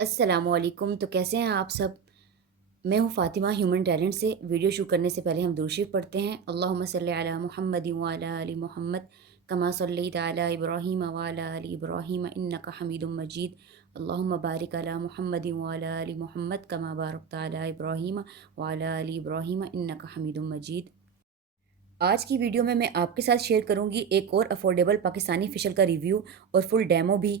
अस्सलामुअलैकुम। तो कैसे हैं आप सब? मैं हूँ फ़ातिमा ह्यूमन टैलेंट से। वीडियो शुरू करने से पहले हम दुरूद शरीफ पढ़ते हैं। अल्लाहुम्मा सल्लि अला मुहम्मद व अला आलि मुहम्मद कमा सल्लैता अला इब्राहीम व अला आलि इब्राहीम इन्नका हमीदुम मजीद। अल्लाहुम्मा बारिक अला मुहम्मद व अला आलि मुहम्मद कमा बारकता अला इब्राहीम व अला आलि इब्राहीम इन्नका हमीदुम मजीद। आज की वीडियो में मैं आपके साथ शेयर करूंगी एक और अफोर्डेबल पाकिस्तानी फ़ेशियल का रिव्यू और फुल डेमो भी।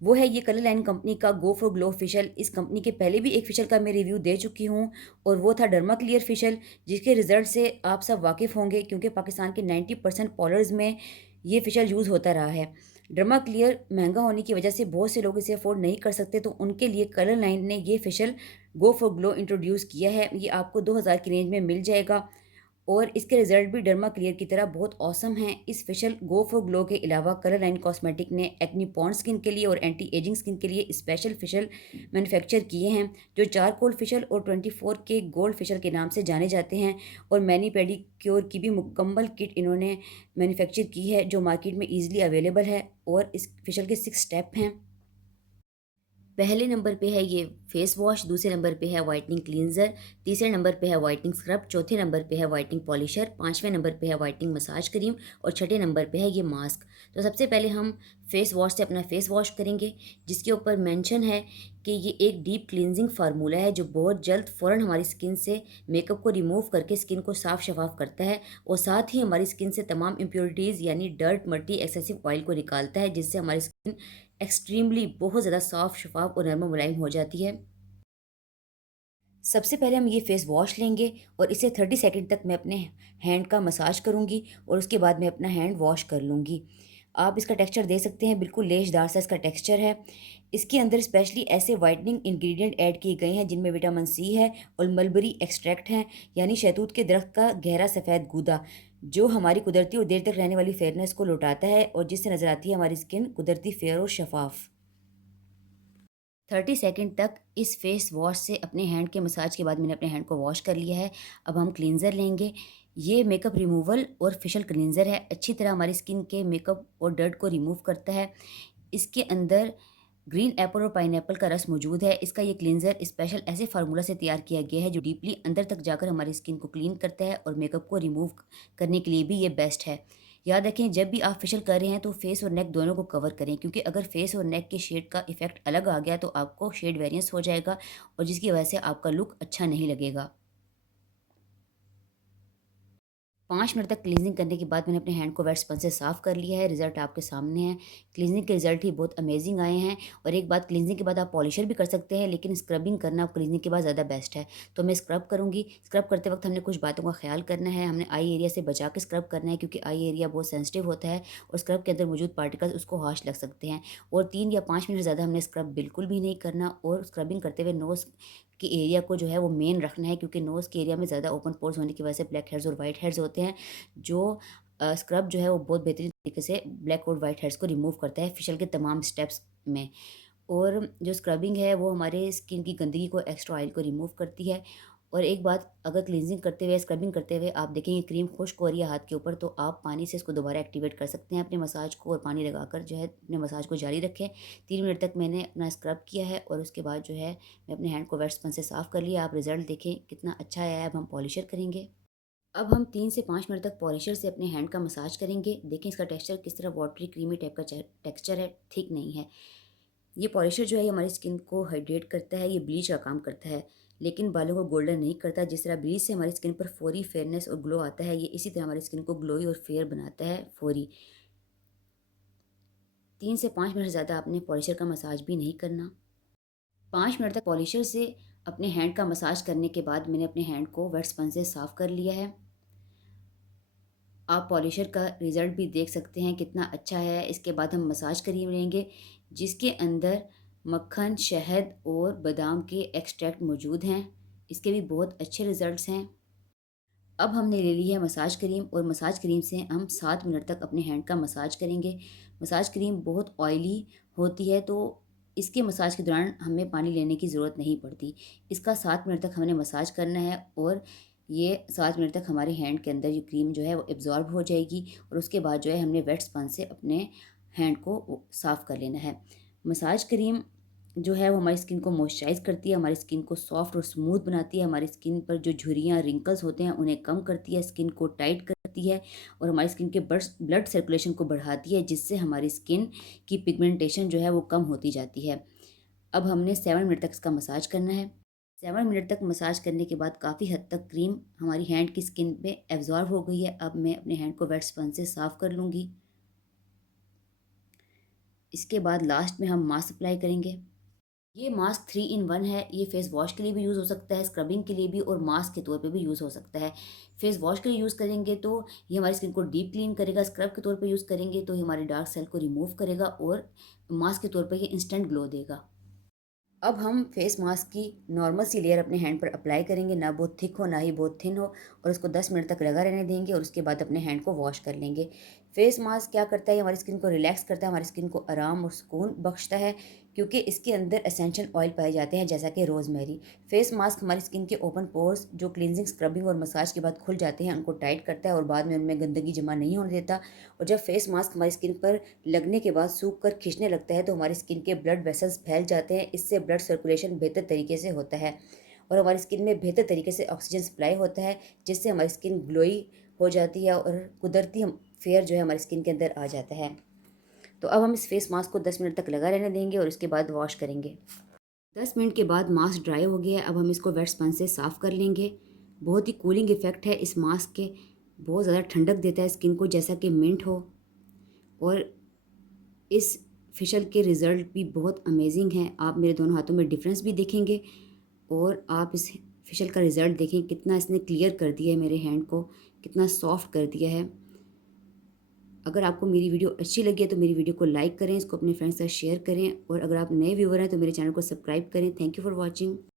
वो है ये कलर लाइन कंपनी का गो फॉर ग्लो फ़ेशियल। इस कंपनी के पहले भी एक फ़ेशियल का मैं रिव्यू दे चुकी हूँ और वो था डर्मा क्लियर फ़ेशियल, जिसके रिज़ल्ट से आप सब वाकिफ़ होंगे क्योंकि पाकिस्तान के 90% पॉलर्स में ये फ़ेशियल यूज़ होता रहा है। डर्मा क्लियर महंगा होने की वजह से बहुत से लोग इसे अफोर्ड नहीं कर सकते, तो उनके लिए कलर लाइन ने ये facial go for glow introduce किया है। ये आपको 2000 की रेंज में मिल जाएगा और इसके रिजल्ट भी डर्मा क्लियर की तरह बहुत ऑसम हैं। इस फेशियल गो फॉर ग्लो के अलावा कलर लाइन कॉस्मेटिक ने एक्नी पॉन्ड स्किन के लिए और एंटी एजिंग स्किन के लिए स्पेशल फेशियल मैन्युफैक्चर किए हैं, जो चारकोल फेशियल और 24 के गोल्ड फेशियल के नाम से जाने जाते हैं। और मैनी पेडी क्योर की भी मुकम्मल किट इन्होंने मैन्युफैक्चर की है, जो मार्केट में ईजिली अवेलेबल है। और इस फेशियल के 6 स्टेप हैं। पहले नंबर पे है ये फेस वॉश, दूसरे नंबर पे है वाइटनिंग क्लींजर, तीसरे नंबर पे है वाइटनिंग स्क्रब, चौथे नंबर पे है वाइटनिंग पॉलिशर, पांचवें नंबर पे है वाइटनिंग मसाज क्रीम और छठे नंबर पे है ये मास्क। तो सबसे पहले हम फेस वॉश से अपना फेस वॉश करेंगे, जिसके ऊपर मेंशन है कि ये एक डीप क्लींजिंग फार्मूला है जो बहुत जल्द फ़ौरन हमारी स्किन से मेकअप को रिमूव करके स्किन को साफ शफाफ करता है और साथ ही हमारी स्किन से तमाम इम्प्योरिटीज़ यानी डर्ट, मट्टी, एक्सेसिव ऑयल को निकालता है, जिससे हमारी स्किन एक्सट्रीमली बहुत ज़्यादा साफ़, शफ़ाफ़ और नरम मुलायम हो जाती है। सबसे पहले हम ये फ़ेस वॉश लेंगे और इसे 30 सेकंड तक मैं अपने हैंड का मसाज करूँगी और उसके बाद मैं अपना हैंड वॉश कर लूँगी। आप इसका टेक्सचर दे सकते हैं, बिल्कुल लेशदार सा इसका टेक्सचर है। इसके अंदर स्पेशली ऐसे व्हाइटनिंग इंग्रेडिएंट ऐड किए गए हैं जिनमें विटामिन सी है और मलबरी एक्सट्रैक्ट हैं, यानी शहतूत के दरख्त का गहरा सफ़ेद गूदा, जो हमारी कुदरती और देर तक रहने वाली फेयरनेस को लौटाता है और जिससे नज़र आती है हमारी स्किन कुदरती फेयर और शफाफ। 30 सेकंड तक इस फेस वॉश से अपने हैंड के मसाज के बाद मैंने अपने हैंड को वॉश कर लिया है। अब हम क्लींजर लेंगे। ये मेकअप रिमूवल और फेशियल क्लींजर है, अच्छी तरह हमारी स्किन के मेकअप और डर्ट को रिमूव करता है। इसके अंदर ग्रीन एप्पल और पाइनएप्पल का रस मौजूद है। इसका ये क्लींजर स्पेशल ऐसे फार्मूला से तैयार किया गया है जो डीपली अंदर तक जाकर हमारी स्किन को क्लीन करता है और मेकअप को रिमूव करने के लिए भी ये बेस्ट है। याद रखें, जब भी आप फेशियल कर रहे हैं तो फेस और नेक दोनों को कवर करें, क्योंकि अगर फेस और नेक के शेड का इफेक्ट अलग आ गया तो आपको शेड वेरिएंस हो जाएगा और जिसकी वजह से आपका लुक अच्छा नहीं लगेगा। 5 मिनट तक क्लींजिंग करने के बाद मैंने अपने हैंड को वेट स्पंज से साफ़ कर लिया है। रिज़ल्ट आपके सामने है। क्लींजिंग के रिज़ल्ट ही बहुत अमेजिंग आए हैं। और एक बात, क्लींजिंग के बाद आप पॉलिशर भी कर सकते हैं, लेकिन स्क्रबिंग करना क्लींजिंग के बाद ज़्यादा बेस्ट है। तो मैं स्क्रब करूँगी। स्क्रब करते वक्त हमने कुछ बातों का ख्याल करना है। हमने आई एरिया से बचा के स्क्रब करना है, क्योंकि आई एरिया बहुत सेंसिटिव होता है और स्क्रब के अंदर मौजूद पार्टिकल्स उसको हाश लग सकते हैं। और 3 या 5 मिनट ज़्यादा हमने स्क्रब बिल्कुल भी नहीं करना और स्क्रबिंग करते हुए नोज़ के एरिया को जो है वो मेन रखना है, क्योंकि नोज़ के एरिया में ज़्यादा ओपन पोर्स होने की वजह से ब्लैक हेड्स और वाइट हेड्स होते हैं। जो स्क्रब जो है वो बहुत बेहतरीन तरीके से ब्लैक और वाइट हेड्स को रिमूव करता है फेशियल के तमाम स्टेप्स में। और जो स्क्रबिंग है वो हमारे स्किन की गंदगी को, एक्स्ट्रा ऑयल को रिमूव करती है। और एक बात, अगर क्लींजिंग करते हुए, स्क्रबिंग करते हुए आप देखेंगे क्रीम खुश्क हो रही है हाथ के ऊपर, तो आप पानी से इसको दोबारा एक्टिवेट कर सकते हैं अपने मसाज को, और पानी लगाकर जो है अपने मसाज को जारी रखें। 3 मिनट तक मैंने अपना स्क्रब किया है और उसके बाद जो है मैं अपने हैंड को वेट स्पंज से साफ़ कर लिया। आप रिजल्ट देखें कितना अच्छा आया है। अब हम पॉलिशर करेंगे। अब हम 3 से 5 मिनट तक पॉलिशर से अपने हैंड का मसाज करेंगे। देखें इसका टेक्सचर किस तरह वाटरी क्रीमी टाइप का टेक्सचर है, ठीक नहीं है। ये पॉलिशर जो है ये हमारी स्किन को हाइड्रेट करता है, ये ब्लीच का काम करता है, लेकिन बालों को गोल्डन नहीं करता। जिस तरह ब्लीच से हमारी स्किन पर फौरी फेयरनेस और ग्लो आता है, ये इसी तरह हमारी स्किन को ग्लोई और फेयर बनाता है फौरी। 3 से 5 मिनट से ज़्यादा आपने पॉलिशर का मसाज भी नहीं करना। 5 मिनट तक पॉलिशर से अपने हैंड का मसाज करने के बाद मैंने अपने हैंड को वेट स्पंज से साफ़ कर लिया है। आप पॉलिशर का रिज़ल्ट भी देख सकते हैं कितना अच्छा है। इसके बाद हम मसाज क्रीम लेंगे, जिसके अंदर मक्खन, शहद और बादाम के एक्सट्रैक्ट मौजूद हैं। इसके भी बहुत अच्छे रिज़ल्ट्स हैं। अब हमने ले ली है मसाज क्रीम और मसाज क्रीम से हम 7 मिनट तक अपने हैंड का मसाज करेंगे। मसाज क्रीम बहुत ऑयली होती है, तो इसके मसाज के दौरान हमें पानी लेने की ज़रूरत नहीं पड़ती। इसका 7 मिनट तक हमने मसाज करना है और ये 7 मिनट तक हमारे हैंड के अंदर ये क्रीम जो है वो एब्जॉर्ब हो जाएगी और उसके बाद जो है हमने वेट स्पंज से अपने हैंड को साफ़ कर लेना है। मसाज क्रीम जो है वो हमारी स्किन को मॉइस्चराइज़ करती है, हमारी स्किन को सॉफ्ट और स्मूथ बनाती है, हमारी स्किन पर जो झुर्रियाँ, रिंकल्स होते हैं उन्हें कम करती है, स्किन को टाइट करती है और हमारी स्किन के ब्लड सर्कुलेशन को बढ़ाती है, जिससे हमारी स्किन की पिगमेंटेशन जो है वो कम होती जाती है। अब हमने 7 मिनट तक इसका मसाज करना है। 7 मिनट तक मसाज करने के बाद काफ़ी हद तक क्रीम हमारी हैंड की स्किन पे एब्ज़ॉर्ब हो गई है। अब मैं अपने हैंड को वेट स्पंज से साफ़ कर लूँगी। इसके बाद लास्ट में हम मास्क अप्लाई करेंगे। ये मास्क 3 इन 1 है। ये फेस वॉश के लिए भी यूज़ हो सकता है, स्क्रबिंग के लिए भी और मास्क के तौर पे भी यूज़ हो सकता है। फेस वॉश के लिए यूज़ करेंगे तो ये हमारी स्किन को डीप क्लीन करेगा, स्क्रब के तौर पे यूज़ करेंगे तो ये हमारे डार्क सेल को रिमूव करेगा और मास्क के तौर पे ये इंस्टेंट ग्लो देगा। अब हम फेस मास्क की नॉर्मल सी लेयर अपने हैंड पर अप्लाई करेंगे, ना बहुत थिक हो ना ही बहुत थिन हो, और उसको 10 मिनट तक लगा रहने देंगे और उसके बाद अपने हैंड को वॉश कर लेंगे। फेस मास्क क्या करता है, हमारी स्किन को रिलैक्स करता है, हमारी स्किन को आराम और सुकून बख्शता है, क्योंकि इसके अंदर एसेंशियल ऑयल पाए जाते हैं जैसा कि रोज़मेरी। फेस मास्क हमारी स्किन के ओपन पोर्स जो क्लींजिंग, स्क्रबिंग और मसाज के बाद खुल जाते हैं उनको टाइट करता है और बाद में उनमें गंदगी जमा नहीं होने देता। और जब फेस मास्क हमारी स्किन पर लगने के बाद सूख कर खींचने लगता है तो हमारी स्किन के ब्लड वेसल्स फैल जाते हैं। इससे ब्लड सर्कुलेशन बेहतर तरीके से होता है और हमारी स्किन में बेहतर तरीके से ऑक्सीजन सप्लाई होता है, जिससे हमारी स्किन ग्लोई हो जाती है और कुदरती हम फेयर जो है हमारी स्किन के अंदर आ जाता है। तो अब हम इस फेस मास्क को 10 मिनट तक लगा रहने देंगे और उसके बाद वॉश करेंगे। 10 मिनट के बाद मास्क ड्राई हो गया है। अब हम इसको वेट स्पंज से साफ़ कर लेंगे। बहुत ही कूलिंग इफ़ेक्ट है इस मास्क के, बहुत ज़्यादा ठंडक देता है स्किन को जैसा कि मिंट हो। और इस फेशियल के रिज़ल्ट भी बहुत अमेजिंग हैं। आप मेरे दोनों हाथों में डिफरेंस भी देखेंगे और आप इस फेशियल का रिज़ल्ट देखें, कितना इसने क्लियर कर दिया है मेरे हैंड को, कितना सॉफ्ट कर दिया है। अगर आपको मेरी वीडियो अच्छी लगी है तो मेरी वीडियो को लाइक करें, इसको अपने फ्रेंड्स के साथ शेयर करें और अगर आप नए व्यूअर हैं तो मेरे चैनल को सब्सक्राइब करें। Thank you for watching.